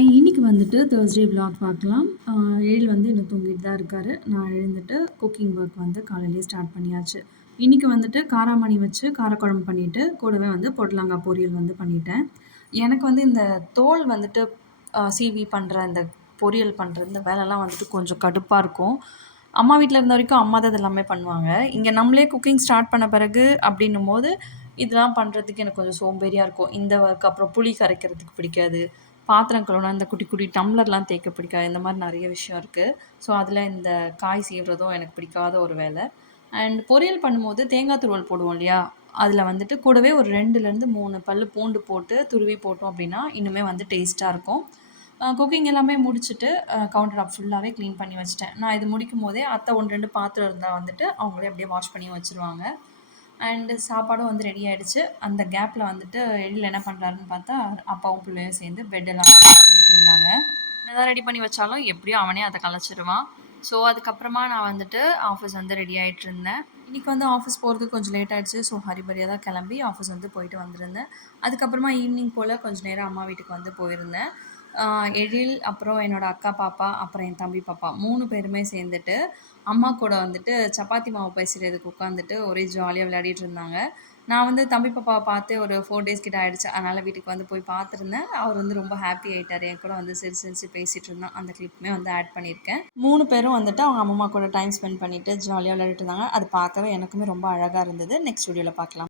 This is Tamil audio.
ஹாய்! இன்னைக்கு வந்துட்டு Thursday vlog பார்க்கலாம். எழில் வந்து இன்னும் தூங்கிட்டு தான் இருக்காரு. நான் எழுந்துட்டு குக்கிங் ஒர்க் வந்து காலையிலேயே ஸ்டார்ட் பண்ணியாச்சு. இன்னைக்கு வந்துட்டு காராமணி வச்சு காரக்குழம்பு பண்ணிட்டு, கூடவே வந்து பொடலங்காய் பொரியல் வந்து பண்ணிட்டேன். எனக்கு வந்து இந்த தோல் வந்துட்டு சீவி பண்ற இந்த பொரியல் பண்ற இந்த வேலைலாம் வந்துட்டு கொஞ்சம் கடுப்பா இருக்கும். அம்மா வீட்ல இருந்த வரைக்கும் அம்மா தான் இது எல்லாமே பண்ணுவாங்க. இங்க நம்மளே குக்கிங் ஸ்டார்ட் பண்ண பிறகு அப்படின்னும்போது, இதெல்லாம் பண்றதுக்கு எனக்கு கொஞ்சம் சோம்பேறியா இருக்கும். இந்த ஒர்க் அப்புறம் புளி கரைக்கிறதுக்கு பிடிக்காது. பாத்திரம் கழுவணும், இந்த குட்டி குட்டி டம்ளர்லாம் தேய்க்க பிடிக்காது. இந்த மாதிரி நெறைய விஷயம் இருக்கு. ஸோ, அதில இந்த காய் சீவுறதும் எனக்கு பிடிக்காத ஒரு வேலை. அண்ட் பொரியல் பண்ணும்போது தேங்காய் துருவல் போடுவோம் இல்லையா? அதில வந்துட்டு கூடவே ஒரு 2லேருந்து 3 பல்லு பூண்டு போட்டு துருவி போட்டோம் அப்படின்னா, இன்னுமே வந்து டேஸ்ட்டா இருக்கும். குக்கிங் எல்லாமே முடிச்சுட்டு கவுண்டர் டாப் ஃபுல்லாவே கிளீன் பண்ணி வச்சுட்டேன். நான் இது முடிக்கும்போதே அத்தை 1, 2 பாத்திரம் இருந்தா வந்துட்டு அவங்களே அப்படியே வாஷ் பண்ணி வச்சுருவாங்க. அண்டு சாப்பாடும் வந்து ரெடி ஆயிடுச்சு. அந்த கேப்ல வந்துட்டு எழில் என்ன பண்றாருன்னு பார்த்தா, அப்பாவும் பிள்ளையும் சேர்ந்து பெட்டெல்லாம் பண்ணிட்டு இருந்தாங்க. என்னதான் ரெடி பண்ணி வச்சாலும் எப்படியும் அவனே அத கலைச்சிருவான். ஸோ, அதுக்கப்புறமா நான் வந்துட்டு ஆஃபீஸ் வந்து ரெடி ஆயிட்டு இருந்தேன். இன்னைக்கு வந்து ஆஃபீஸ் போறதுக்கு கொஞ்சம் லேட் ஆயிடுச்சு. ஸோ, ஹரிபரியா தான் கிளம்பி ஆஃபீஸ் வந்து போயிட்டு வந்திருந்தேன். அதுக்கப்புறமா ஈவினிங் போல கொஞ்சம் நேரம் அம்மா வீட்டுக்கு வந்து போயிருந்தேன். எழில், அப்புறம் என்னோட அக்கா பாப்பா, அப்புறம் என் தம்பி பாப்பா 3 பேருமே சேர்ந்துட்டு, அம்மா கூட வந்துட்டு சப்பாத்தி மாவு பெசைறதுக்கு உட்காந்துட்டு ஒரே ஜாலியா விளையாடிட்டு இருந்தாங்க. நான் வந்து தம்பி பாப்பாவ பார்த்து ஒரு 4 டேஸ் கிட்ட ஆயிடுச்சு. அதனால வீட்டுக்கு வந்து போய் பார்த்துருந்தேன். அவர் வந்து ரொம்ப ஹாப்பி ஆயிட்டாரு. என் கூட வந்து சிரிச்சு சிரிச்சு பேசிட்டு இருந்தான். அந்த கிளிப்புமே வந்து ஆட் பண்ணியிருக்கேன். 3 பேரும் வந்துட்டு அவங்க அம்மம்மா கூட டைம் ஸ்பெண்ட் பண்ணிட்டு ஜாலியா விளையாடிட்டு இருந்தாங்க. அது பார்க்கவே எனக்குமே ரொம்ப அழகா இருந்தது. நெக்ஸ்ட் வீடியோல பார்க்கலாம்.